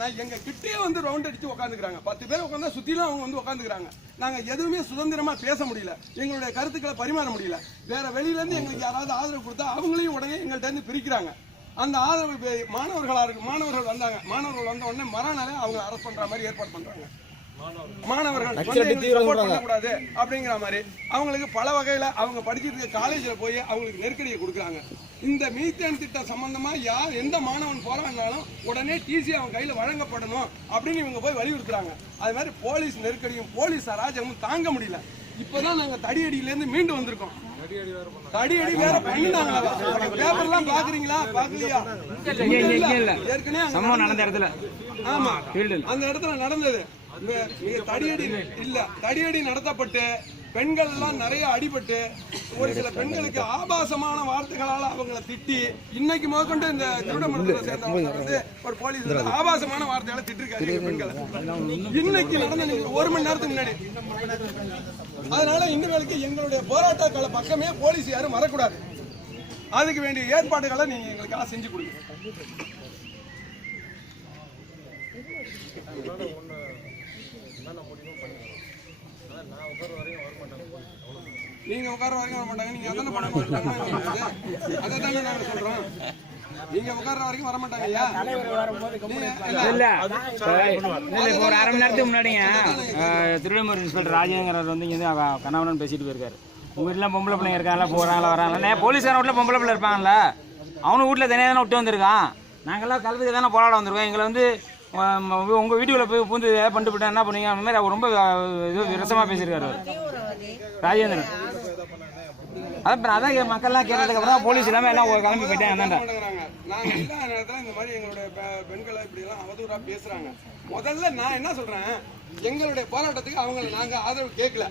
நான் எங்க கிட்டே வந்து ரவுண்ட் அடிச்சு உட்காந்துக்கிறாங்க. 10 பேர் உட்காந்தா சுத்திலும் அவங்க வந்து உட்காந்துக்கிறாங்க. நாங்க எதுவுமே சுதந்திரமா பேச முடியல, எங்களுடைய கருத்துக்களை பரிமாற முடியல. வேற வெளியில இருந்து எங்களுக்கு யாராவது ஆதரவு கொடுத்தா அவங்களையும் உடனே எங்கள்கிட்ட இருந்து பிரிக்கிறாங்க. அந்த ஆதரவு மாணவர்கள் வந்தாங்க. மாணவர்கள் வந்த உடனே மறுநாளே அவங்க அரெஸ்ட் பண்ற மாதிரி ஏற்பாடு பண்றாங்க. மாணவர்கள் பண்ணக்கூடாது அப்படிங்கிற மாதிரி அவங்களுக்கு பல வகையில அவங்க படிச்சுட்டு இருக்க காலேஜ்ல போய் அவங்களுக்கு நெருக்கடியை கொடுக்குறாங்க. இந்த மீத்தேன் திட்டம் சம்பந்தமா எந்த மாணவன் போறாங்கனாலும் உடனே டிசி அவங்க கையில வழங்கப்படணும் அப்படின்னு இவங்க போய் வலியுறுத்துறாங்க. அது மாதிரி போலீஸ் நெருக்கடியும் போலீஸ் அராஜகமும் தாங்க முடியல. இப்பதான் நாங்க தடியடியில இருந்து மீண்டு வந்திருக்கோம். தடியடி வேற பண்ணினாங்களா? பேப்பர்லாம் பாக்குறீங்களா? பாக்கலையா? ஏற்கனவே சம்பவம் நடந்த இடத்துல, ஆமா அந்த இடத்துல நடந்தது. தடியடி நடத்தப்பட்டு பெண்கள் எல்லாம் நிறைய அடிபட்டு ஒரு சில பெண்களுக்கு ஆபாசமான வார்த்தைகளால் அவங்களை திட்டி இன்னைக்கு முதற்கொண்டு இந்த திருவிடமண்டலத்தை சேர்ந்தவங்க வந்து ஒரு போலீஸ் ஆபாசமான வார்த்தையால திட்டிருக்காரு பெண்களை. இன்னைக்கு நடந்த 1 மணி நேரத்துக்கு முன்னாடி. அதனால இனிமேலுக்கு எங்களுடைய போராட்ட கால பக்கமே போலீஸ் யாரும் வரக்கூடாது. அதுக்கு வேண்டிய ஏற்பாடுகளை நீங்க எங்களுக்கு செஞ்சு கொடுங்க. நீங்க உட்கார வரைக்கும் வர மாட்டாங்க. நீங்க அதான பண்ண மாட்டாங்க. அதானே நாங்க சொல்றோம். நீங்க உட்கார வரைக்கும் வர மாட்டாங்க. ஐயா இல்ல இப்போ ஒரு 1/2 மணி நேரத்துக்கு முன்னாடிங்க திருவள்ளூர் இன்ஸ்பெக்டர் ராஜேந்திரர் வந்து இங்க கணவன் பேசிட்டு போயிருக்காரு. உங்க வீட்டுல பொம்பளை பிள்ளைங்க இருக்காங்களா, போறாங்களா, வராங்களா? போலீஸ்கார வீட்டுல பொம்பளை பிள்ளை இருப்பாங்கல்ல, அவனு வீட்டுல தனியாக தானே விட்டு வந்திருக்கான். நாங்கெல்லாம் கலந்துக்கு தானே போராட வந்திருக்கோம். எங்களை வந்து உங்க வீட்டுக்குள்ள போய் பூந்து பண்ணிட்டு போயிட்டா என்ன பண்ணீங்க? அந்த மாதிரி அவர் ரொம்ப இது விரசமா பேசியிருக்காரு ராஜேந்திரன். அதான் மக்கள்லாம் கேட்டதுக்கு அப்புறம் போலீஸ் இல்லாம எல்லாம் கிளம்பி போயிட்டேன். நாங்க எல்லா நேரத்துல இந்த மாதிரி எங்களுடைய பெண்களை இப்படி எல்லாம் அவதூறா பேசுறாங்க. முதல்ல நான் என்ன சொல்றேன், எங்களுடைய போராட்டத்துக்கு அவங்க நாங்க ஆதரவு கேட்கல.